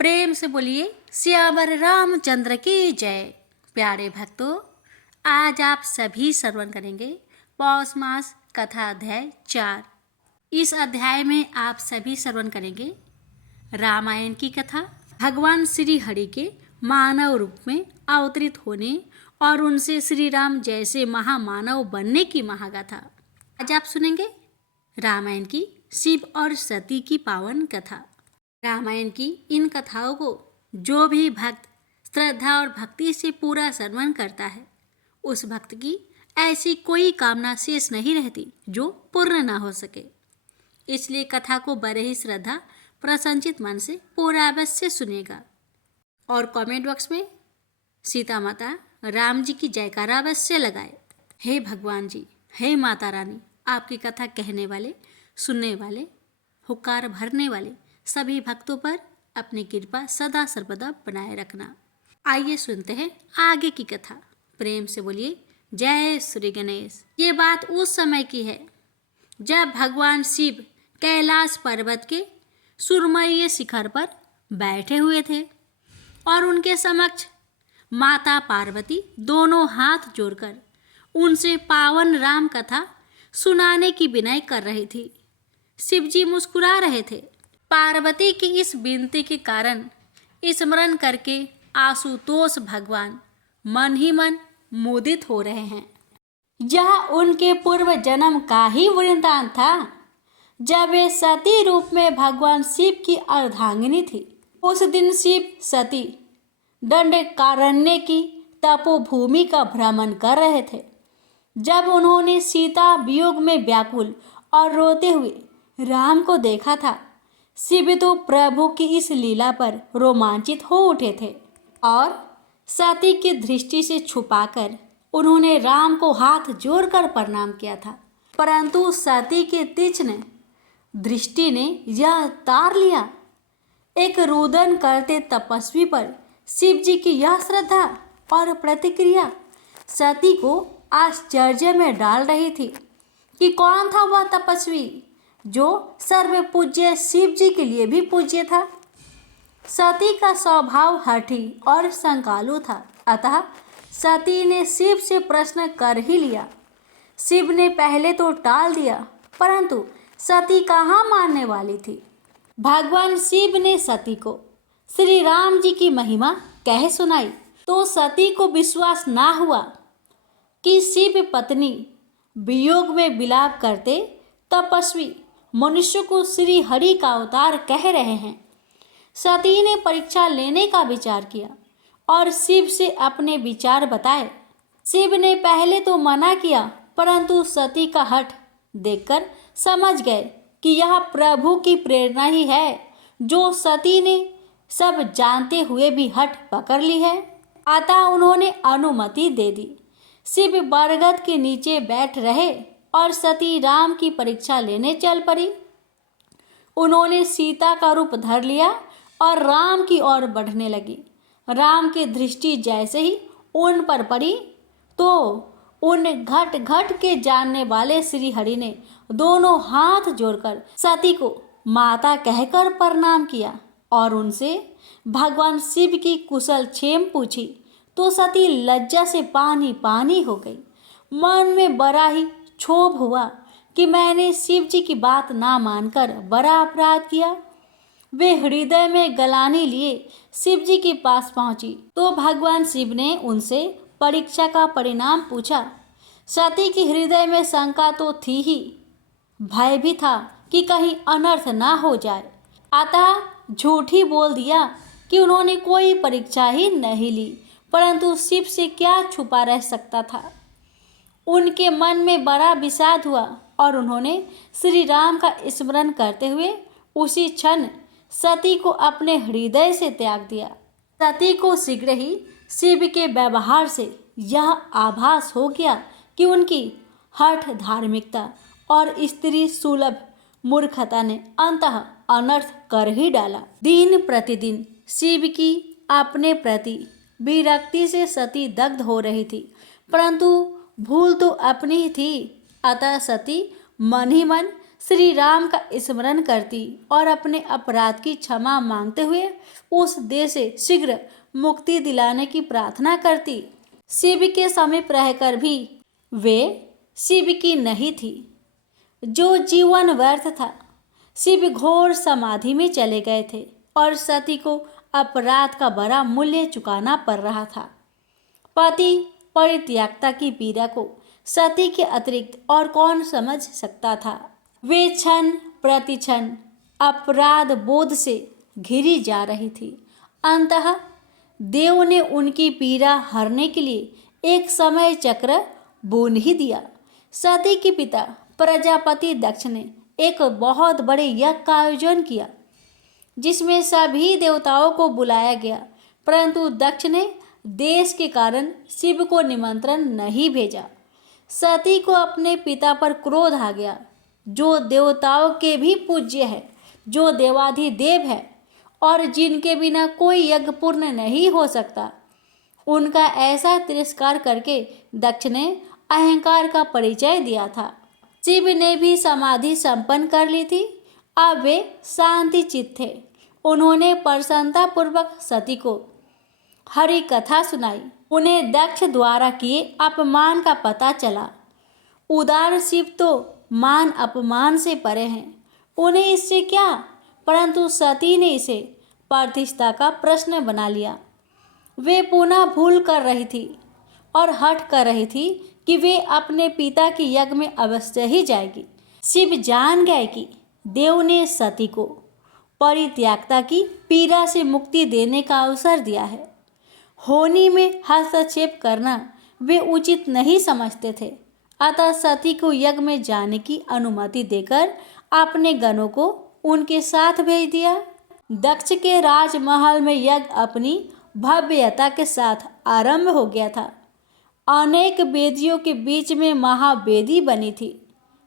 प्रेम से बोलिए सियावर रामचंद्र की जय। प्यारे भक्तों, आज आप सभी श्रवण करेंगे पौष मास कथा अध्याय 4। इस अध्याय में आप सभी श्रवण करेंगे रामायण की कथा, भगवान श्री हरि के मानव रूप में अवतरित होने और उनसे श्री राम जैसे महामानव बनने की महागाथा। आज आप सुनेंगे रामायण की शिव और सती की पावन कथा। रामायण की इन कथाओं को जो भी भक्त श्रद्धा और भक्ति से पूरा श्रवण करता है, उस भक्त की ऐसी कोई कामना शेष नहीं रहती जो पूर्ण ना हो सके। इसलिए कथा को बड़े ही श्रद्धा प्रसन्नचित मन से पूरा अवश्य सुनेगा और कमेंट बॉक्स में सीता माता राम जी की जयकारा अवश्य लगाए। हे भगवान जी, हे माता रानी, आपकी कथा कहने वाले, सुनने वाले, हुक्कार भरने वाले सभी भक्तों पर अपनी कृपा सदा सर्वदा बनाए रखना। आइए सुनते हैं आगे की कथा। प्रेम से बोलिए जय श्री गणेश। ये बात उस समय की है जब भगवान शिव कैलाश पर्वत के सुरमयी शिखर पर बैठे हुए थे और उनके समक्ष माता पार्वती दोनों हाथ जोड़कर उनसे पावन राम कथा सुनाने की विनय कर रही थी। शिवजी मुस्कुरा रहे थे। पार्वती की इस विनती के कारण स्मरण करके आशुतोष भगवान मन ही मन मोदित हो रहे हैं। यह उनके पूर्व जन्म का ही वृंदावन था जब वे सती रूप में भगवान शिव की अर्धांगिनी थी। उस दिन शिव सती दंडकारण्य की तपोभूमि का भ्रमण कर रहे थे। जब उन्होंने सीता वियोग में व्याकुल और रोते हुए राम को देखा था, शिव तो प्रभु की इस लीला पर रोमांचित हो उठे थे और सती की दृष्टि से छुपाकर उन्होंने राम को हाथ जोड़कर प्रणाम किया था। परंतु सती के तीक्ष्ण दृष्टि ने यह तार लिया। एक रुदन करते तपस्वी पर शिव जी की यह श्रद्धा और प्रतिक्रिया सती को आश्चर्य में डाल रही थी कि कौन था वह तपस्वी जो सर्व पूज्य शिव जी के लिए भी पूज्य था। सती का स्वभाव हठी और संकालु था, अतः सती ने शिव से प्रश्न कर ही लिया। शिव ने पहले तो टाल दिया, परंतु सती कहाँ मानने वाली थी। भगवान शिव ने सती को श्री राम जी की महिमा कह सुनाई तो सती को विश्वास ना हुआ कि शिव पत्नी वियोग में विलाप करते तपस्वी मनुष्य को श्री हरि का अवतार कह रहे हैं। सती ने परीक्षा लेने का विचार किया और शिव से अपने विचार बताए। शिव ने पहले तो मना किया, परंतु सती का हठ देखकर समझ गए कि यह प्रभु की प्रेरणा ही है जो सती ने सब जानते हुए भी हठ पकड़ ली है। अतः उन्होंने अनुमति दे दी। शिव बरगद के नीचे बैठ रहे और सती राम की परीक्षा लेने चल पड़ी। उन्होंने सीता का रूप धर लिया और राम की ओर बढ़ने लगी। राम की दृष्टि जैसे ही उन पर पड़ी तो उन घट घट के जानने वाले श्री हरि ने दोनों हाथ जोड़कर सती को माता कहकर प्रणाम किया और उनसे भगवान शिव की कुशल क्षेम पूछी तो सती लज्जा से पानी पानी हो गई। मन में बड़ा ही क्षोभ हुआ कि मैंने शिव जी की बात ना मानकर बड़ा अपराध किया। वे हृदय में गलानी लिए शिव जी के पास पहुंची तो भगवान शिव ने उनसे परीक्षा का परिणाम पूछा। सती की हृदय में शंका तो थी ही, भय भी था कि कहीं अनर्थ ना हो जाए। अतः झूठ ही बोल दिया कि उन्होंने कोई परीक्षा ही नहीं ली, परंतु शिव से क्या छुपा रह सकता था। उनके मन में बड़ा विषाद हुआ और उन्होंने श्री राम का स्मरण करते हुए उसी क्षण सती को अपने हृदय से त्याग दिया। सती को शीघ्र ही शिव के व्यवहार से यह आभास हो गया कि उनकी हठ धार्मिकता और स्त्री सुलभ मूर्खता ने अंततः अनर्थ कर ही डाला। दिन प्रतिदिन शिव की अपने प्रति विरक्ति से सती दग्ध हो रही थी, परंतु भूल तो अपनी ही थी। अतः सती मन ही मन श्री राम का स्मरण करती और अपने अपराध की क्षमा मांगते हुए उस देह से शीघ्र मुक्ति दिलाने की प्रार्थना करती। शिव के समीप रहकर भी वे शिव की नहीं थी। जो जीवन व्यर्थ था। शिव घोर समाधि में चले गए थे और सती को अपराध का बड़ा मूल्य चुकाना पड़ रहा था। पति परित्यागता की पीड़ा को सती के अतिरिक्त और कौन समझ सकता था। वे क्षण प्रति क्षण अपराध बोध से घिरी जा रही थी। अंततः देव ने उनकी पीड़ा हरने के लिए एक समय चक्र बुन ही दिया। सती के पिता प्रजापति दक्ष ने एक बहुत बड़े यज्ञ का आयोजन किया जिसमें सभी देवताओं को बुलाया गया, परंतु दक्ष ने देश के कारण शिव को निमंत्रण नहीं भेजा। सती को अपने पिता पर क्रोध आ गया, जो देवताओं के भी पूज्य है, जो देवाधिदेव है और जिनके बिना कोई यज्ञ पूर्ण नहीं हो सकता। उनका ऐसा तिरस्कार करके दक्ष ने अहंकार का परिचय दिया था। शिव ने भी समाधि संपन्न कर ली थी। अब वे शांति चित्त थे। उन्होंने प्रसन्नता पूर्वक सती को हरि कथा सुनाई। उन्हें दक्ष द्वारा किए अपमान का पता चला। उदार शिव तो मान अपमान से परे हैं, उन्हें इससे क्या, परंतु सती ने इसे प्रतिष्ठा का प्रश्न बना लिया। वे पुनः भूल कर रही थी और हठ कर रही थी कि वे अपने पिता के यज्ञ में अवश्य ही जाएगी। शिव जान गए कि देव ने सती को परित्यागता की पीड़ा से मुक्ति देने का अवसर दिया है। होनी में हस्तक्षेप करना वे उचित नहीं समझते थे। अतः सती को यज्ञ में जाने की अनुमति देकर अपने गणों को उनके साथ भेज दिया। दक्ष के राजमहल में यज्ञ अपनी भव्यता के साथ आरंभ हो गया था। अनेक वेदियों के बीच में महावेदी बनी थी,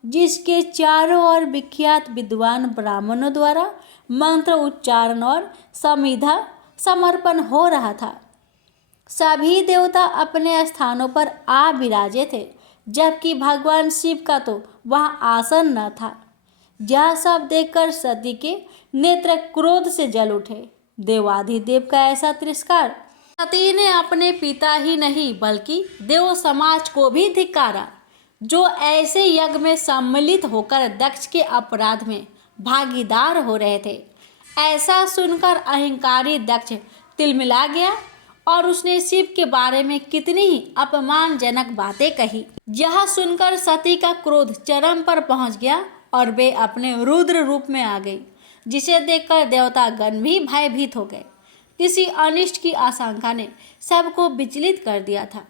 जिसके चारों ओर विख्यात विद्वान ब्राह्मणों द्वारा मंत्र उच्चारण और समिधा समर्पण हो रहा था। सभी देवता अपने स्थानों पर आ विराजे थे, जबकि भगवान शिव का तो वहाँ आसन न था। यह सब देखकर सती के नेत्र क्रोध से जल उठे। देवाधिदेव का ऐसा तिरस्कार! सती ने अपने पिता ही नहीं बल्कि देव समाज को भी धिक्कारा, जो ऐसे यज्ञ में सम्मिलित होकर दक्ष के अपराध में भागीदार हो रहे थे। ऐसा सुनकर अहंकारी दक्ष तिलमिला गया और उसने शिव के बारे में कितनी ही अपमानजनक बातें कही। यह सुनकर सती का क्रोध चरम पर पहुंच गया और वे अपने रुद्र रूप में आ गई, जिसे देखकर देवतागण भी भयभीत हो गए। किसी अनिष्ट की आशंका ने सबको विचलित कर दिया था।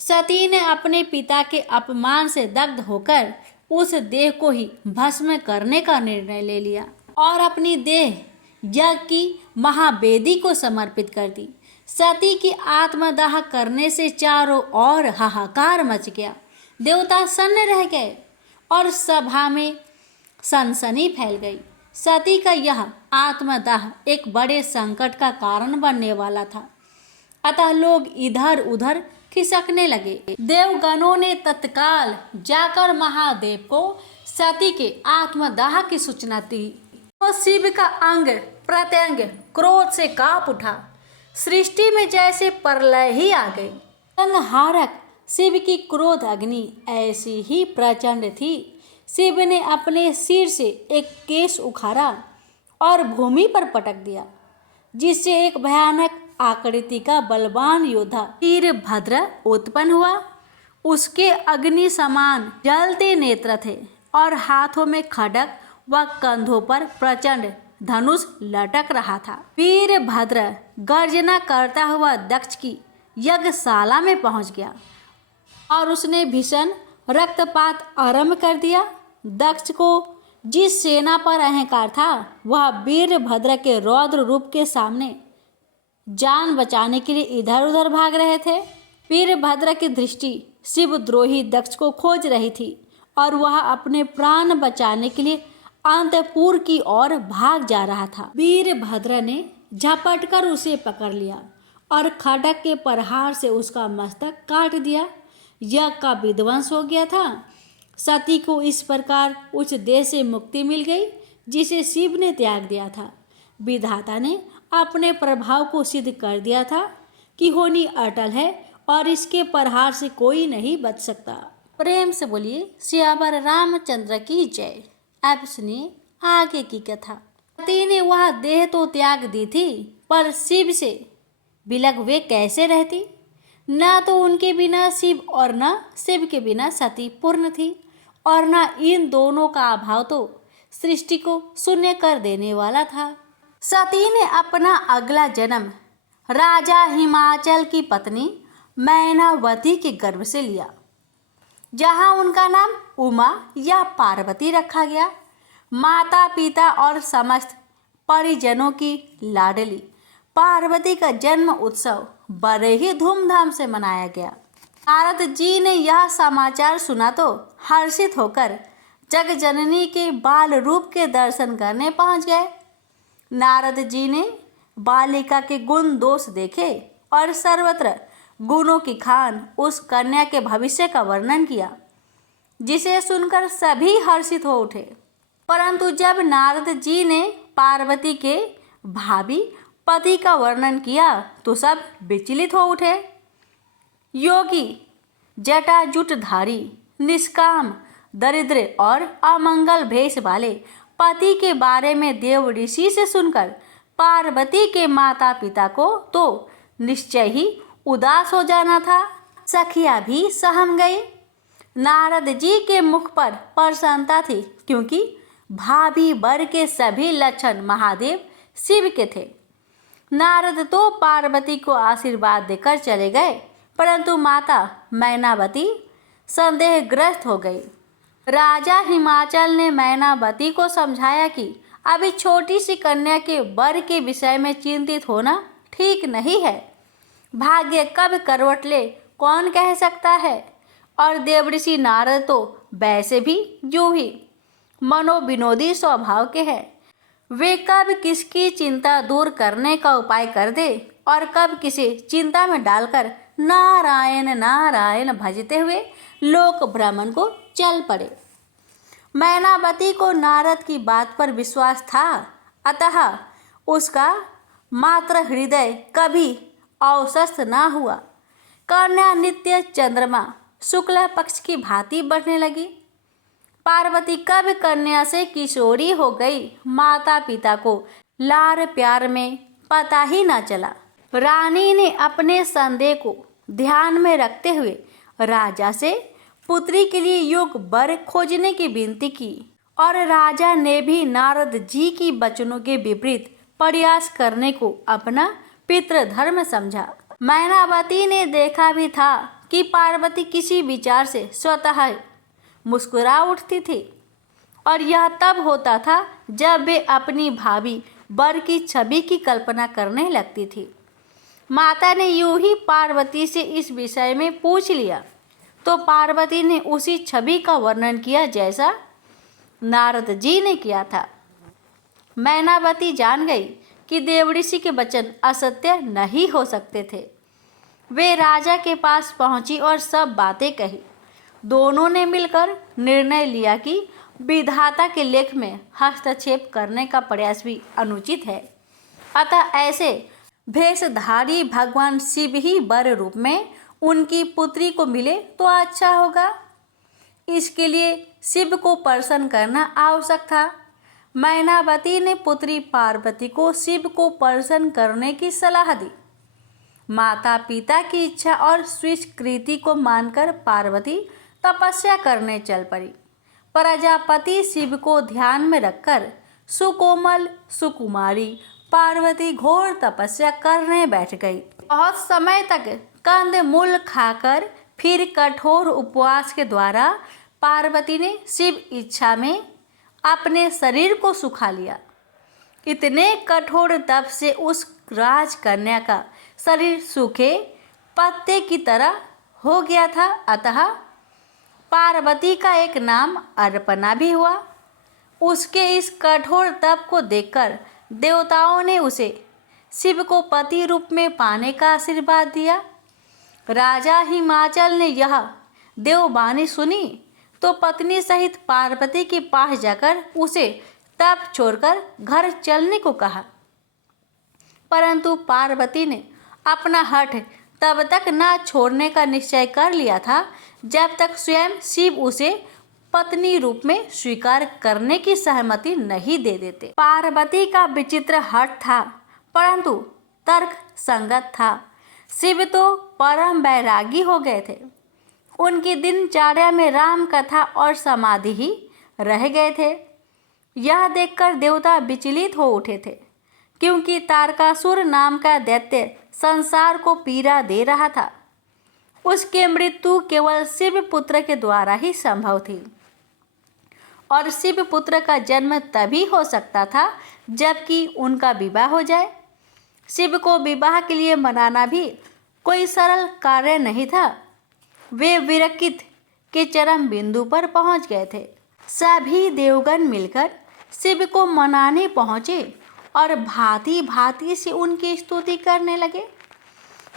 सती ने अपने पिता के अपमान से दग्ध होकर उस देह को ही भस्म करने का निर्णय ले लिया और अपनी देह यज्ञ की महावेदी को समर्पित कर दी। सती की आत्मदाह करने से चारों ओर हाहाकार मच गया। देवता सन्न रह गए और सभा में सनसनी फैल गई। सती का यह आत्मदाह एक बड़े संकट का कारण बनने वाला था, अतः लोग इधर उधर खिसकने लगे। देवगणों ने तत्काल जाकर महादेव को सती के आत्मदाह की सूचना दी। तो शिव का अंग प्रत्यंग क्रोध से कांप उठा। सृष्टि में जैसे प्रलय ही आ गई। संहारक शिव की क्रोध अग्नि ऐसी ही प्रचंड थी। शिव ने अपने सिर से एक केश उखाड़ा और भूमि पर पटक दिया, जिससे एक भयानक आकृति का बलवान योद्धा वीरभद्र उत्पन्न हुआ। उसके अग्नि समान जलते नेत्र थे और हाथों में खड्ग व कंधों पर प्रचंड धनुष लटक रहा था। वीरभद्र गर्जना करता हुआ दक्ष की यज्ञशाला में पहुंच गया और उसने भीषण रक्तपात आरंभ कर दिया। दक्ष को जिस सेना पर अहंकार था, वह वीरभद्र के रौद्र रूप के सामने जान बचाने के लिए इधर उधर भाग रहे थे। वीरभद्र की दृष्टि शिवद्रोही दक्ष को खोज रही थी और वह अपने प्राण बचाने के लिए अंतपुर की ओर भाग जा रहा था। वीरभद्र ने झपट कर उसे पकड़ लिया और खड्ग के प्रहार से उसका मस्तक काट दिया। यज्ञ का विध्वंस हो गया था। सती को इस प्रकार उस देह से मुक्ति मिल गई जिसे शिव ने त्याग दिया था। विधाता ने अपने प्रभाव को सिद्ध कर दिया था कि होनी अटल है और इसके प्रहार से कोई नहीं बच सकता। प्रेम से बोलिए सियावर रामचंद्र की जय। अब सुनिए आगे की कथा। सती ने वह देह तो त्याग दी थी, पर शिव से बिलग वे कैसे रहती। न तो उनके बिना शिव और न शिव के बिना सती पूर्ण थी, और न इन दोनों का अभाव तो सृष्टि को शून्य कर देने वाला था। सती ने अपना अगला जन्म राजा हिमाचल की पत्नी मैनावती के गर्भ से लिया, जहां उनका नाम उमा या पार्वती रखा गया। माता पिता और समस्त परिजनों की लाडली पार्वती का जन्म उत्सव बड़े ही धूमधाम से मनाया गया। नारद जी ने यह समाचार सुना तो हर्षित होकर जगजननी के बाल रूप के दर्शन करने पहुंच गए। नारद जी ने बालिका के गुण दोष देखे और सर्वत्र गुणों की खान उस कन्या के भविष्य का वर्णन किया, जिसे सुनकर सभी हर्षित हो उठे। परंतु जब नारद जी ने पार्वती के भावी पति का वर्णन किया तो सब विचलित हो उठे। योगी, जटाजुटधारी, निष्काम, दरिद्र और अमंगल भेष वाले पति के बारे में देव ऋषि से सुनकर पार्वती के माता पिता को तो निश्चय ही उदास हो जाना था। सखिया भी सहम गई। नारद जी के मुख पर प्रसन्नता थी, क्योंकि भाभी वर के सभी लक्षण महादेव शिव के थे। नारद तो पार्वती को आशीर्वाद देकर चले गए, परंतु माता मैनावती संदेहग्रस्त हो गई। राजा हिमाचल ने मैनावती को समझाया कि अभी छोटी सी कन्या के वर के विषय में चिंतित होना ठीक नहीं है। भाग्य कब करवट ले कौन कह सकता है, और देवऋषि नारद तो वैसे भी यूं ही मनोविनोदी स्वभाव के हैं। वे कब किसकी चिंता दूर करने का उपाय कर दे और कब किसे चिंता में डालकर नारायण नारायण भजते हुए लोक भ्रमण को चल पड़े। मैनावती को नारद की बात पर विश्वास था, अतः उसका मात्र हृदय कभी अवसस्त न हुआ। कन्या नित्य चंद्रमा शुक्ल पक्ष की भांति बढ़ने लगी। पार्वती कब कन्या से किशोरी हो गई, माता पिता को लाड़ प्यार में पता ही न चला। रानी ने अपने संदेह को ध्यान में रखते हुए राजा से पुत्री के लिए योग्य वर खोजने की विनती की, और राजा ने भी नारद जी की वचनों के विपरीत प्रयास करने को अपना पितृधर्म समझा। मैनावती ने देखा भी था कि पार्वती किसी विचार से स्वतः मुस्कुरा उठती थी, और यह तब होता था जब वे अपनी भाभी वर की छवि की कल्पना करने लगती थी। माता ने यूं ही पार्वती से इस विषय में पूछ लिया तो पार्वती ने उसी छवि का वर्णन किया जैसा नारद जी ने किया था। मैनावती जान गई कि देवऋषि के वचन असत्य नहीं हो सकते थे। वे राजा के पास पहुंची और सब बातें कही। दोनों ने मिलकर निर्णय लिया कि विधाता के लेख में हस्तक्षेप करने का प्रयास भी अनुचित है, अतः ऐसे भेषधारी भगवान शिव ही वर रूप में उनकी पुत्री को मिले तो अच्छा होगा। इसके लिए शिव को प्रसन्न करना आवश्यक था। मैनावती ने पुत्री पार्वती को शिव को प्रसन्न करने की सलाह दी। माता पिता की इच्छा और स्वीकृति को मानकर पार्वती तपस्या करने चल पड़ी। प्रजापति शिव को ध्यान में रखकर सुकोमल सुकुमारी पार्वती घोर तपस्या करने बैठ गई। बहुत समय तक कंद मूल खाकर फिर कठोर उपवास के द्वारा पार्वती ने शिव इच्छा में अपने शरीर को सुखा लिया। इतने कठोर तप से उस राजकन्या का शरीर सूखे पत्ते की तरह हो गया था, अतः पार्वती का एक नाम अर्पणा भी हुआ। उसके इस कठोर तप को देखकर देवताओं ने उसे शिव को पति रूप में पाने का आशीर्वाद दिया। राजा हिमाचल ने यह देववाणी सुनी तो पत्नी सहित पार्वती के पास जाकर उसे तप छोड़कर घर चलने को कहा। परंतु पार्वती ने अपना हठ तब तक न छोड़ने का निश्चय कर लिया था जब तक स्वयं शिव उसे पत्नी रूप में स्वीकार करने की सहमति नहीं दे देते। पार्वती का विचित्र हठ था, परंतु तर्क संगत था। शिव तो परम वैरागी हो गए थे। उनकी दिनचर्या में राम कथा और समाधि ही रह गए थे। यह देखकर देवता विचलित हो उठे थे, क्योंकि तारकासुर नाम का दैत्य संसार को पीड़ा दे रहा था। उसकी मृत्यु केवल शिव पुत्र के द्वारा ही संभव थी, और शिव पुत्र का जन्म तभी हो सकता था जबकि उनका विवाह हो जाए। शिव को विवाह के लिए मनाना भी कोई सरल कार्य नहीं था। वे विरकित के चरम बिंदु पर पहुंच गए थे। सभी देवगण मिलकर शिव को मनाने पहुंचे और भांति भांति से उनकी स्तुति करने लगे।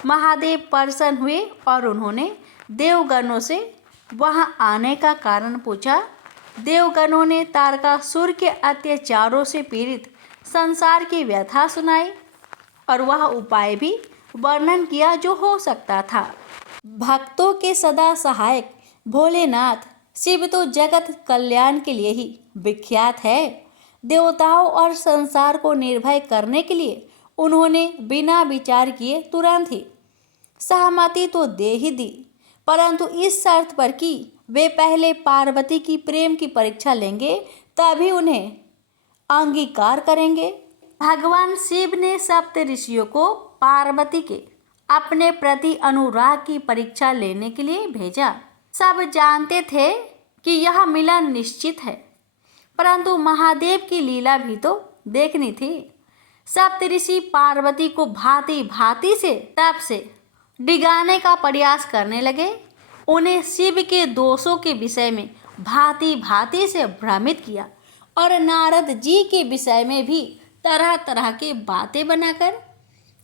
महादेव प्रसन्न हुए और उन्होंने देवगणों से वहां आने का कारण पूछा। देवगणों ने तारकासुर के अत्याचारों से पीड़ित संसार की व्यथा सुनाई और वह उपाय भी वर्णन किया जो हो सकता था। भक्तों के सदा सहायक भोलेनाथ शिव तो जगत कल्याण के लिए ही विख्यात है। देवताओं और संसार को निर्भय करने के लिए उन्होंने बिना विचार किए तुरंत ही सहमति तो दे ही दी, परंतु इस शर्त पर कि वे पहले पार्वती की प्रेम की परीक्षा लेंगे, तभी उन्हें अंगीकार करेंगे। भगवान शिव ने सप्त ऋषियों को पार्वती के अपने प्रति अनुराग की परीक्षा लेने के लिए भेजा। सब जानते थे कि यह मिलन निश्चित है, परंतु महादेव की लीला भी तो देखनी थी। सप्तऋषि पार्वती को भांति भांति से तप से डिगाने का प्रयास करने लगे। उन्हें शिव के दोषों के विषय में भांति भांति से भ्रमित किया और नारद जी के विषय में भी तरह तरह के बातें बनाकर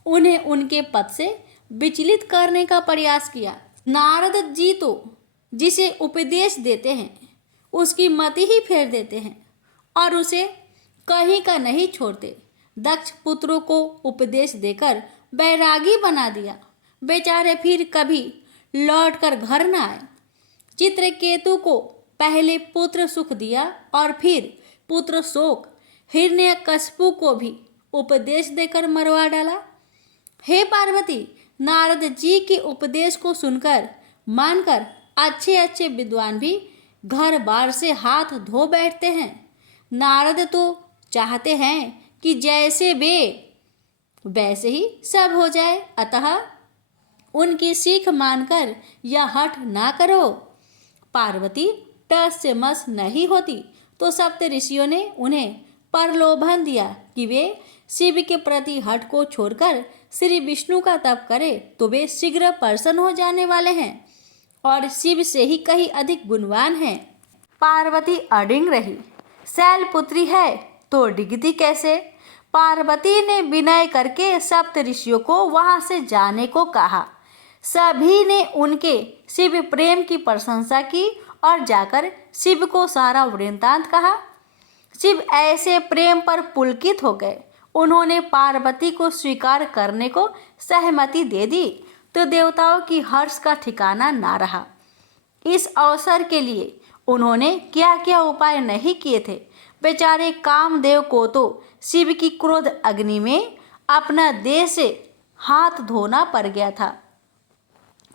उन्हें उनके पद से विचलित करने का प्रयास किया। नारद जी तो जिसे उपदेश देते हैं उसकी मति ही फेर देते हैं और उसे कहीं का नहीं छोड़ते। दक्ष पुत्रों को उपदेश देकर बैरागी बना दिया। बेचारे फिर कभी लौटकर घर न आए। चित्रकेतु को पहले पुत्र सुख दिया और फिर पुत्र शोक। हिरण्यकशिपु को भी उपदेश देकर मरवा डाला। हे पार्वती, नारद जी के उपदेश को सुनकर मानकर अच्छे अच्छे विद्वान भी घर बार से हाथ धो बैठते हैं। नारद तो चाहते हैं कि जैसे वे वैसे ही सब हो जाए, अतः उनकी सीख मानकर या हठ ना करो। पार्वती टस से मस नहीं होती तो सप्त ऋषियों ने उन्हें प्रलोभन दिया कि वे शिव के प्रति हठ को छोड़कर श्री विष्णु का तप करे तो वे शीघ्र प्रसन्न हो जाने वाले हैं और शिव से ही कहीं अधिक गुणवान हैं। पार्वती अडिंग रही। शैलपुत्री है तो डिगती कैसे? पार्वती ने विनय करके सप्त ऋषियों को वहां से जाने को कहा। सभी ने उनके शिव प्रेम की प्रशंसा की और जाकर शिव को सारा वृत्तांत कहा। शिव ऐसे प्रेम पर पुलकित हो गए। उन्होंने पार्वती को स्वीकार करने को सहमति दे दी तो देवताओं की हर्ष का ठिकाना ना रहा। इस अवसर के लिए उन्होंने क्या क्या उपाय नहीं किए थे। बेचारे कामदेव को तो शिव की क्रोध अग्नि में अपना देह से हाथ धोना पड़ गया था।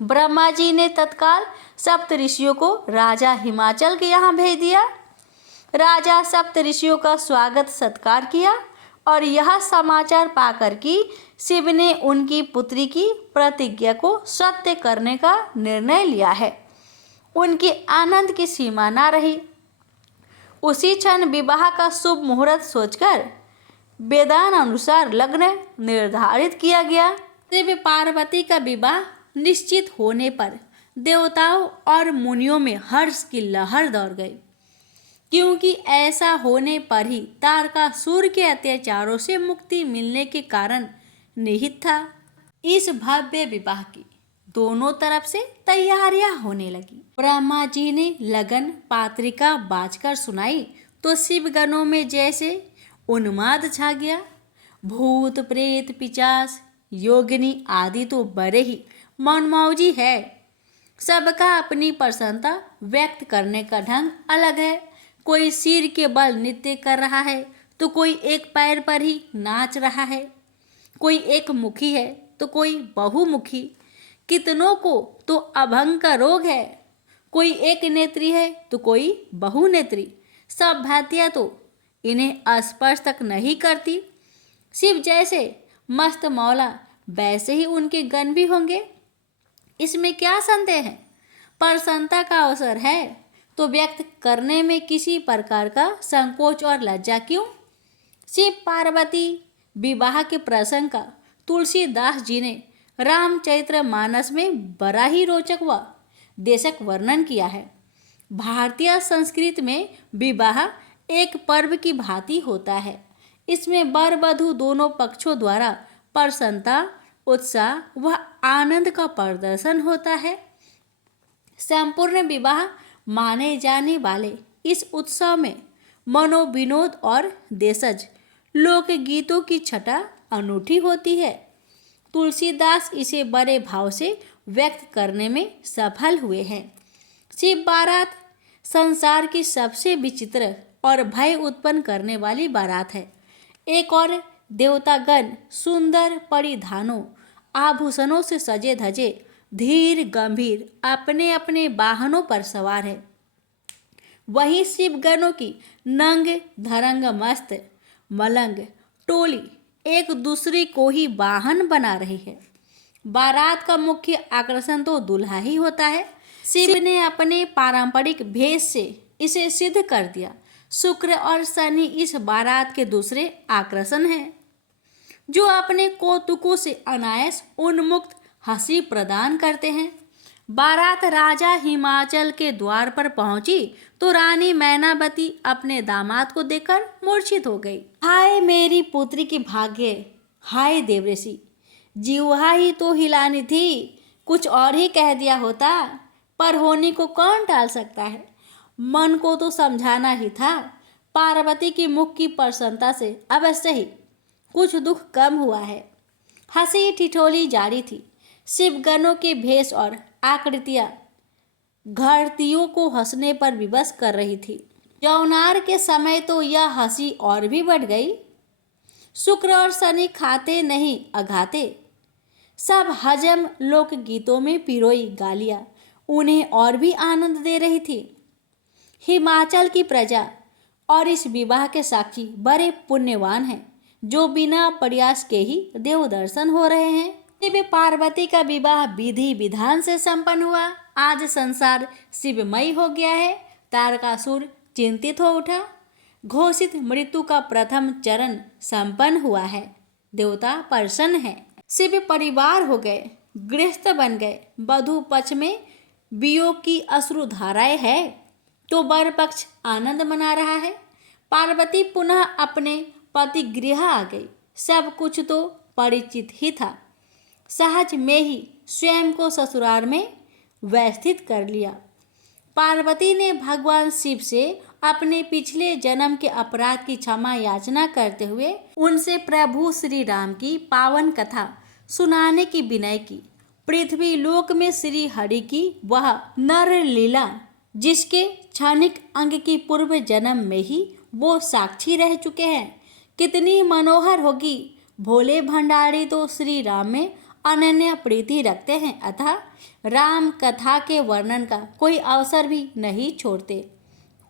ब्रह्मा जी ने तत्काल सप्त ऋषियों को राजा हिमाचल के यहाँ भेज दिया। राजा सप्त ऋषियों का स्वागत सत्कार किया और यह समाचार पाकर कि शिव ने उनकी पुत्री की प्रतिज्ञा को सत्य करने का निर्णय लिया है, उनके आनंद की सीमा ना रही। उसी क्षण विवाह का शुभ मुहूर्त सोचकर वेदान अनुसार लग्न निर्धारित किया गया। शिव पार्वती का विवाह निश्चित होने पर देवताओं और मुनियों में हर्ष की लहर दौड़ गई, क्योंकि ऐसा होने पर ही तारकासुर के अत्याचारों से मुक्ति मिलने के कारण निहित था। इस भव्य विवाह की दोनों तरफ से तैयारियां होने लगी। ब्रह्मा जी ने लगन पात्रिका बाजकर सुनाई तो शिवगणों में जैसे उन्माद छा गया। भूत प्रेत पिशाच योगिनी आदि तो बड़े ही मनमौजी है। सबका अपनी प्रसन्नता व्यक्त करने का ढंग अलग है। कोई सिर के बल नृत्य कर रहा है तो कोई एक पैर पर ही नाच रहा है। कोई एक मुखी है तो कोई बहुमुखी। कितनों को तो अभंग का रोग है। कोई एक नेत्री है तो कोई बहुनेत्री। सब भांतियाँ तो इन्हें स्पर्श तक नहीं करती। शिव जैसे मस्त मौला वैसे ही उनके गण भी होंगे, इसमें क्या संदेह है। प्रसन्नता का अवसर है तो व्यक्त करने में किसी प्रकार का संकोच और लज्जा क्यों। शिव पार्वती विवाह के प्रसंग का तुलसीदास जी ने रामचरितमानस में बड़ा ही रोचक व देशक वर्णन किया है। भारतीय संस्कृति में विवाह एक पर्व की भांति होता है। इसमें वर वधू दोनों पक्षों द्वारा प्रसन्नता उत्साह व आनंद का प्रदर्शन होता है। संपूर्ण विवाह माने जाने वाले इस उत्सव में मनोविनोद और देशज लोकगीतों की छटा अनूठी होती है। तुलसीदास इसे बड़े भाव से व्यक्त करने में सफल हुए हैं। शिव बारात संसार की सबसे विचित्र और भय उत्पन्न करने वाली बारात है। एक और देवतागण सुंदर परिधानों आभूषणों से सजे धजे धीर गंभीर अपने अपने वाहनों पर सवार है। वहीं शिवगणों की नंग धरंग मस्त मलंग टोली एक दूसरे को ही वाहन बना रही है। बारात का मुख्य आकर्षण तो दूल्हा ही होता है। शिव ने अपने पारंपरिक भेष से इसे सिद्ध कर दिया। शुक्र और शनि इस बारात के दूसरे आकर्षण हैं, जो अपने कौतुकों से अनायास उन्मुक्त हंसी प्रदान करते हैं। बारात राजा हिमाचल के द्वार पर पहुंची तो रानी मैनावती अपने दामाद को देखकर मूर्छित हो गई। हाय मेरी पुत्री की भाग्य, हाय देवऋषि, जीवा ही तो हिलानी थी, कुछ और ही कह दिया होता, पर होने को कौन टाल सकता है। मन को तो समझाना ही था। पार्वती की मुख की प्रसन्नता से अवश्य ही कुछ दुख कम हुआ है। हंसी ठिठोली जारी थी। शिवगणों के भेष और आकृतियां घरतियों को हंसने पर विवश कर रही थी। यौनार के समय तो यह हंसी और भी बढ़ गई। शुक्र और शनि खाते नहीं अघाते। सब हजम लोकगीतों में पिरोई गालियां उन्हें और भी आनंद दे रही थी। हिमाचल की प्रजा और इस विवाह के साक्षी बड़े पुण्यवान हैं, जो बिना प्रयास के ही देव दर्शन हो रहे हैं। शिव पार्वती का विवाह विधि विधान से संपन्न हुआ। आज संसार शिवमय हो गया है। तारकासुर चिंतित हो उठा। घोषित मृत्यु का प्रथम चरण संपन्न हुआ है। देवता प्रसन्न है। शिव परिवार हो गए, गृहस्थ बन गए। वधू पक्ष में वियोग की अश्रु धाराएं है तो वर पक्ष आनंद मना रहा है। पार्वती पुनः अपने पति गृह आ गई। सब कुछ तो परिचित ही था। सहज में ही स्वयं को ससुराल में व्यवस्थित कर लिया। पार्वती ने भगवान शिव से अपने पिछले जन्म के अपराध की क्षमा याचना करते हुए उनसे प्रभु श्री राम की पावन कथा सुनाने की विनय की। पृथ्वी लोक में श्री हरि की वह नर लीला, जिसके क्षणिक अंग की पूर्व जन्म में ही वो साक्षी रह चुके हैं, कितनी मनोहर होगी। भोले भंडारी तो श्री राम में अनन्य प्रीति रखते हैं, अतः राम कथा के वर्णन का कोई अवसर भी नहीं छोड़ते।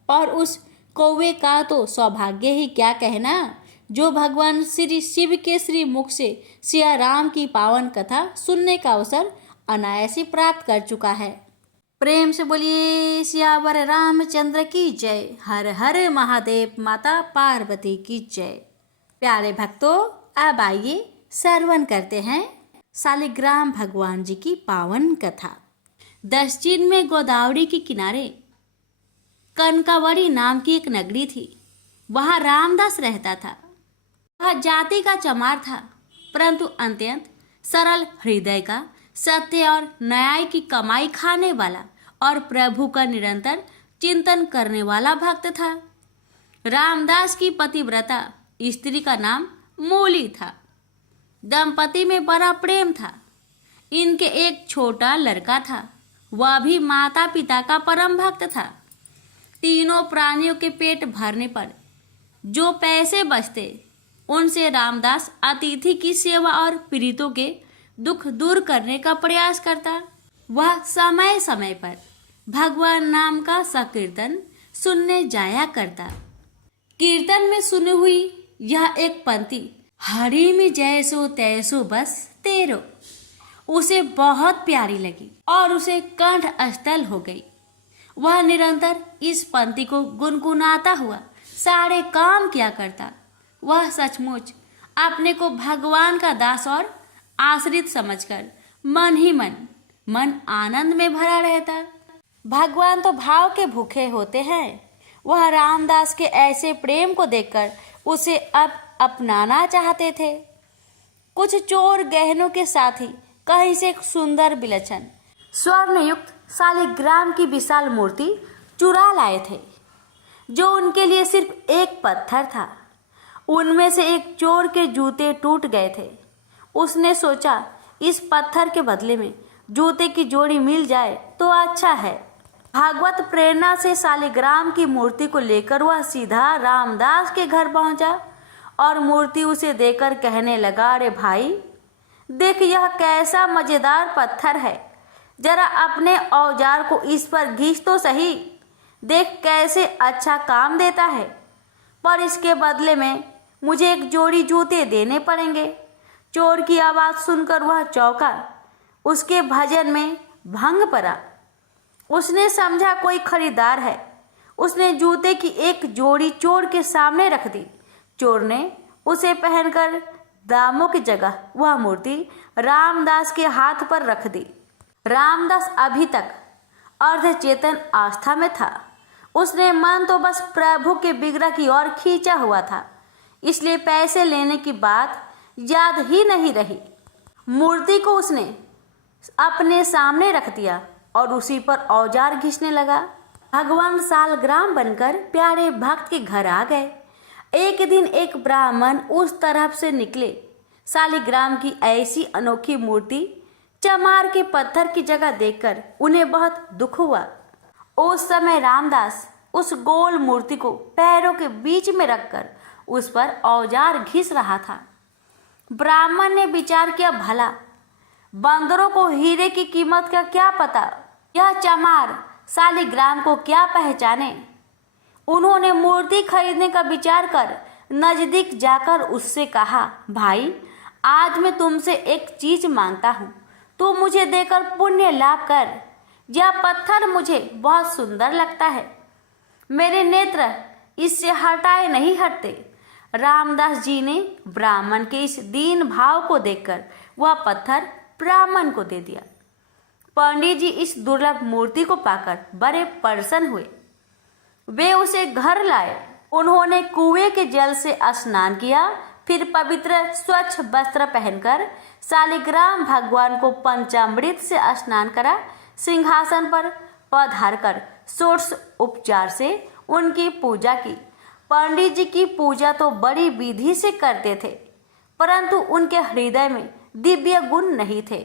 और उस कौवे का तो सौभाग्य ही क्या कहना, जो भगवान श्री शिव के श्री मुख से सिया राम की पावन कथा सुनने का अवसर अनायास ही प्राप्त कर चुका है। प्रेम से बोलिए सियावर रामचंद्र की जय। हर हर महादेव। माता पार्वती की जय। प्यारे भक्तों, अब आइए श्रवण करते हैं शालिग्राम भगवान जी की पावन कथा। दक्षिण में गोदावरी के किनारे कनकावरी नाम की एक नगरी थी। वहाँ रामदास रहता था। वह जाति का चमार था, परंतु अत्यंत सरल हृदय का सत्य और न्याय की कमाई खाने वाला और प्रभु का निरंतर चिंतन करने वाला भक्त था। रामदास की पतिव्रता स्त्री का नाम मूली था। दंपति में बड़ा प्रेम था। इनके एक छोटा लड़का था, वह भी माता पिता का परम भक्त था। तीनों प्राणियों के पेट भरने पर जो पैसे बचते उनसे रामदास अतिथि की सेवा और पीड़ितों के दुख दूर करने का प्रयास करता। वह समय समय पर भगवान नाम का संकीर्तन सुनने जाया करता। कीर्तन में सुनी हुई यह एक पंक्ति, हरि में जैसो तैसो बस तेरो, उसे बहुत प्यारी लगी और उसे कंठ स्थल हो गई। वह निरंतर इस पंक्ति को गुनगुनाता हुआ सारे काम किया करता। वह सचमुच अपने को भगवान का दास और आश्रित समझकर मन ही मन आनंद में भरा रहता। भगवान तो भाव के भूखे होते हैं। वह रामदास के ऐसे प्रेम को देखकर उसे अब अपनाना चाहते थे। कुछ चोर गहनों के साथ ही कहीं से एक सुंदर विलक्षण स्वर्णयुक्त शालिग्राम की विशाल मूर्ति चुरा लाए थे, जो उनके लिए सिर्फ एक पत्थर था। उनमें से एक चोर के जूते टूट गए थे। उसने सोचा इस पत्थर के बदले में जूते की जोड़ी मिल जाए तो अच्छा है। भागवत प्रेरणा से शालिग्राम की मूर्ति को लेकर वह सीधा रामदास के घर पहुंचा और मूर्ति उसे देकर कहने लगा, अरे भाई देख, यह कैसा मजेदार पत्थर है, जरा अपने औजार को इस पर घिस तो सही, देख कैसे अच्छा काम देता है, पर इसके बदले में मुझे एक जोड़ी जूते देने पड़ेंगे। चोर की आवाज़ सुनकर वह चौंका। उसके भजन में भंग पड़ा। उसने समझा कोई खरीदार है। उसने जूते की एक जोड़ी चोर के सामने रख दी। चोर ने उसे पहनकर दामों की जगह वह मूर्ति रामदास के हाथ पर रख दी। रामदास अभी तक अर्धचेतन आस्था में था। उसने मन तो बस प्रभु के विग्रह की ओर खींचा हुआ था, इसलिए पैसे लेने की बात याद ही नहीं रही। मूर्ति को उसने अपने सामने रख दिया और उसी पर औजार घिसने लगा। भगवान शालग्राम बनकर प्यारे भक्त के घर आ गए। एक दिन एक ब्राह्मण उस तरफ से निकले। शालिग्राम की ऐसी अनोखी मूर्ति चमार के पत्थर की जगह देखकर उन्हें बहुत दुख हुआ। उस समय रामदास उस गोल मूर्ति को पैरों के बीच में रखकर उस पर औजार घिस रहा था। ब्राह्मण ने विचार किया, भला बंदरों को हीरे की कीमत का क्या पता, यह चमार शालिग्राम को क्या पहचाने। उन्होंने मूर्ति खरीदने का विचार कर नजदीक जाकर उससे कहा, भाई आज मैं तुमसे एक चीज मांगता हूँ, तू मुझे देकर पुण्य लाभ कर। यह पत्थर मुझे बहुत सुंदर लगता है, मेरे नेत्र इससे हटाए नहीं हटते। रामदास जी ने ब्राह्मण के इस दीन भाव को देखकर वह पत्थर ब्राह्मण को दे दिया। पंडित जी इस दुर्लभ मूर्ति को पाकर बड़े प्रसन्न हुए। वे उसे घर लाए। उन्होंने कुएं के जल से स्नान किया, फिर पवित्र स्वच्छ वस्त्र पहनकर शालिग्राम भगवान को पंचामृत से स्नान करा। सिंहासन पर पधार कर षोडश उपचार से उनकी पूजा की। पंडित जी की पूजा तो बड़ी विधि से करते थे, परंतु उनके हृदय में दिव्य गुण नहीं थे।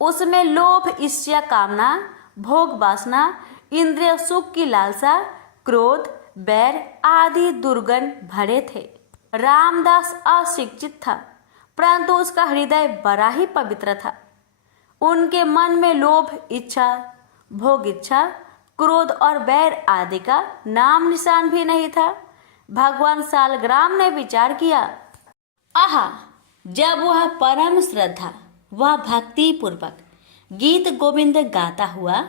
उसमें लोभ, ईर्ष्या, कामना, भोग वासना, इंद्रिय सुख की लालसा, क्रोध, बैर आदि दुर्गुण भरे थे। रामदास अशिक्षित था, परंतु उसका हृदय बड़ा ही पवित्र था। उनके मन में लोभ, इच्छा, भोग इच्छा, क्रोध और बैर आदि का नाम निशान भी नहीं था। भगवान शालग्राम ने विचार किया, आहा, जब वह परम श्रद्धा वह भक्ति पूर्वक गीत गोविंद गाता हुआ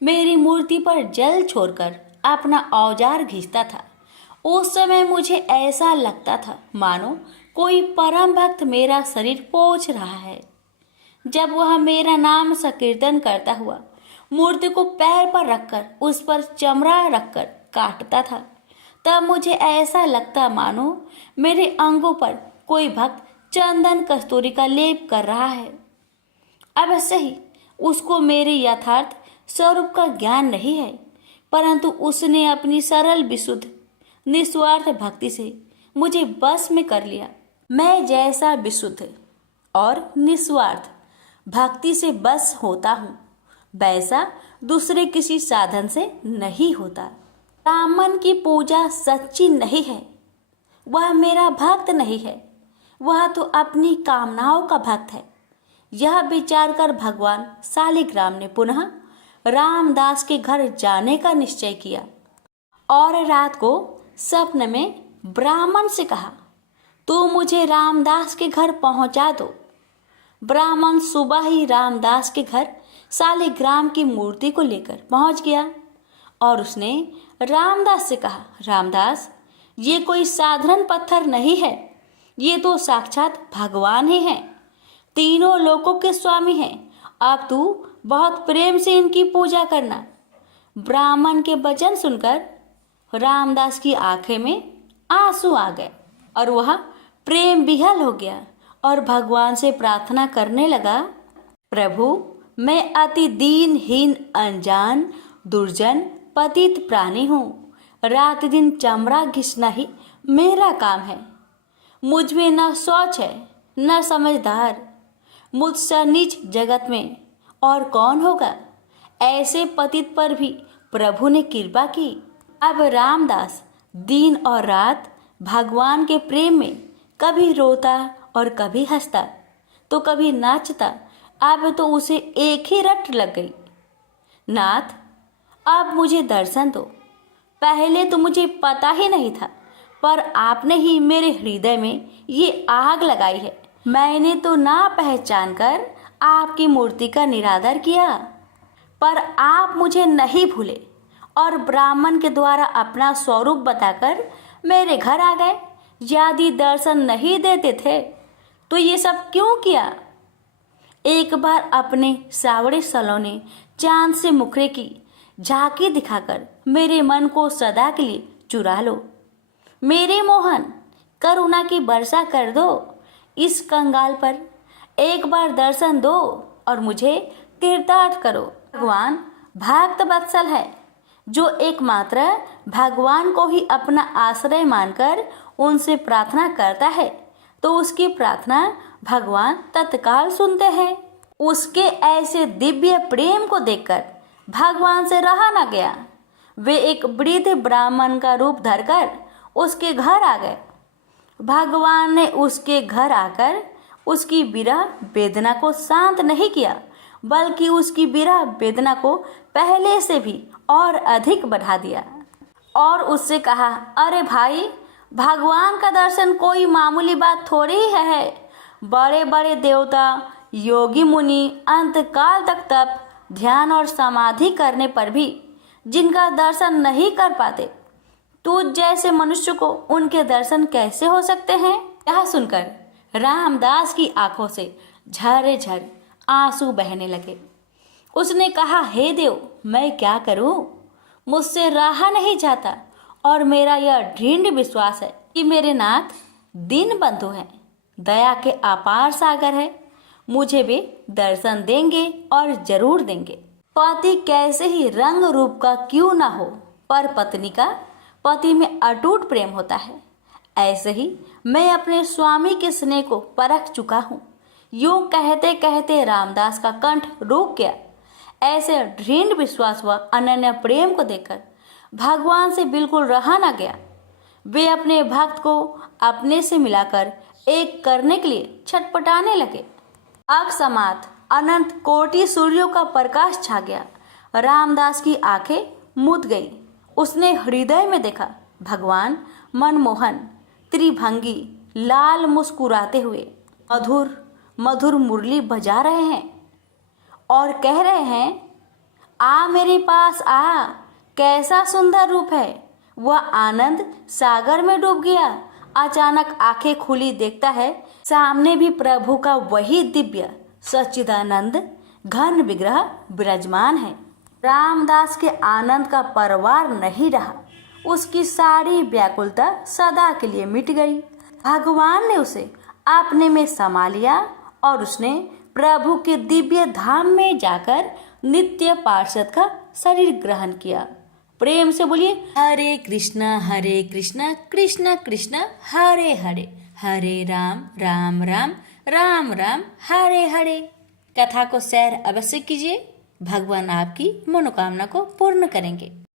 मेरी मूर्ति पर जल छोड़कर अपना औजार घिसता था, उस समय मुझे ऐसा लगता था मानो कोई परम भक्त मेरा शरीर पोंछ रहा है। जब वह मेरा नाम संकीर्तन करता हुआ मूर्ति को पैर पर रखकर उस पर चमड़ा रखकर काटता था, तब मुझे ऐसा लगता मानो मेरे अंगों पर कोई भक्त चंदन कस्तूरी का लेप कर रहा है। अवश्य ही उसको मेरे यथार्थ स्वरूप का ज्ञान नहीं है, परंतु उसने अपनी सरल विशुद्ध निस्वार्थ भक्ति से मुझे बस में कर लिया। मैं जैसा विशुद्ध और निस्वार्थ भक्ति से बस होता हूँ, वैसा दूसरे किसी साधन से नहीं होता। ब्राह्मण की पूजा सच्ची नहीं है, वह मेरा भक्त नहीं है, वह तो अपनी कामनाओं का भक्त है। यह विचार कर भगवान शालिग्राम ने पुनः रामदास के घर जाने का निश्चय किया और रात को स्वप्न में ब्राह्मण से कहा, तू मुझे रामदास के घर पहुंचा दो। ब्राह्मण सुबह ही रामदास के घर शालिग्राम की मूर्ति को लेकर पहुंच गया और उसने रामदास से कहा, रामदास, ये कोई साधारण पत्थर नहीं है, ये तो साक्षात भगवान ही हैं, तीनों लोकों के स्वामी हैं। अब तू बहुत प्रेम से इनकी पूजा करना। ब्राह्मण के वचन सुनकर रामदास की आंखें में आंसू आ गए और वह प्रेम विह्वल हो गया और भगवान से प्रार्थना करने लगा, प्रभु, मैं अति दीनहीन अनजान दुर्जन पतित प्राणी हूँ। रात दिन चमड़ा घिसना ही मेरा काम है। मुझ में न सोच है न समझदार, मुझसे नीच जगत में और कौन होगा। ऐसे पतित पर भी प्रभु ने कृपा की। अब रामदास दिन और रात भगवान के प्रेम में कभी रोता और कभी हंसता तो कभी नाचता। अब तो उसे एक ही रट लग गई, नाथ, अब मुझे दर्शन दो। पहले तो मुझे पता ही नहीं था, पर आपने ही मेरे हृदय में ये आग लगाई है। मैंने तो ना पहचान कर आपकी मूर्ति का निरादर किया, पर आप मुझे नहीं भूले और ब्राह्मण के द्वारा अपना स्वरूप बताकर मेरे घर आ गए। यदि दर्शन नहीं देते थे तो ये सब क्यों किया? एक बार अपने सावड़े सलोने चांद से मुखरे की झांकी दिखाकर मेरे मन को सदा के लिए चुरा लो। मेरे मोहन, करुणा की वर्षा कर दो इस कंगाल पर। एक बार दर्शन दो और मुझे कृतार्थ करो। भगवान भक्त वत्सल है, जो एकमात्र भगवान को ही अपना आश्रय मानकर उनसे प्रार्थना करता है तो उसकी प्रार्थना भगवान तत्काल सुनते हैं। उसके ऐसे दिव्य प्रेम को देखकर भगवान से रहा न गया। वे एक वृद्ध ब्राह्मण का रूप धरकर उसके घर आ गए। भगवान ने उसके घर आकर उसकी विरह वेदना को शांत नहीं किया, बल्कि उसकी विरह वेदना को पहले से भी और अधिक बढ़ा दिया और उससे कहा, अरे भाई, भगवान का दर्शन कोई मामूली बात थोड़ी ही है। बड़े बड़े देवता, योगी मुनि अंतकाल तक तप, ध्यान और समाधि करने पर भी जिनका दर्शन नहीं कर पाते, तुझ जैसे मनुष्य को उनके दर्शन कैसे हो सकते हैं? यह सुनकर रामदास की आंखों से झरझर आंसू बहने लगे। उसने कहा, हे देव, मैं क्या करूं? मुझसे रहा नहीं जाता और मेरा यह दृढ़ विश्वास है कि मेरे नाथ दीन बंधु हैं, दया के अपार सागर है। मुझे वे दर्शन देंगे और जरूर देंगे। पति कैसे ही रंग रूप का क्यों ना हो, पर पत्नी का पति में अटूट प्रेम होता है। ऐसे ही मैं अपने स्वामी के स्नेह को परख चुका हूँ। यूं कहते कहते रामदास का कंठ रुक गया। ऐसे दृढ़ विश्वास व अनन्य प्रेम को देखकर भगवान से बिल्कुल रहा न गया। वे अपने भक्त को अपने से मिलाकर एक करने के लिए छटपटाने लगे। अकस्मात अनंत कोटि सूर्यों का प्रकाश छा गया। रामदास की आंखें मूंद गई। उसने हृदय में देखा, भगवान मनमोहन त्रिभंगी लाल मुस्कुराते हुए मधुर मधुर मुरली बजा रहे हैं और कह रहे हैं, आ मेरे पास आ, कैसा सुंदर रूप है। वह आनंद सागर में डूब गया। अचानक आंखें खुली, देखता है सामने भी प्रभु का वही दिव्य सच्चिदानंद घन विग्रह विराजमान है। रामदास के आनंद का परवार नहीं रहा। उसकी सारी व्याकुलता सदा के लिए मिट गई। भगवान ने उसे अपने में समा लिया और उसने प्रभु के दिव्य धाम में जाकर नित्य पार्षद का शरीर ग्रहण किया। प्रेम से बोलिए हरे कृष्णा कृष्ण कृष्ण हरे हरे, हरे राम राम राम राम राम हरे हरे। कथा को शेयर अवश्य कीजिए। भगवान आपकी मनोकामना को पूर्ण करेंगे।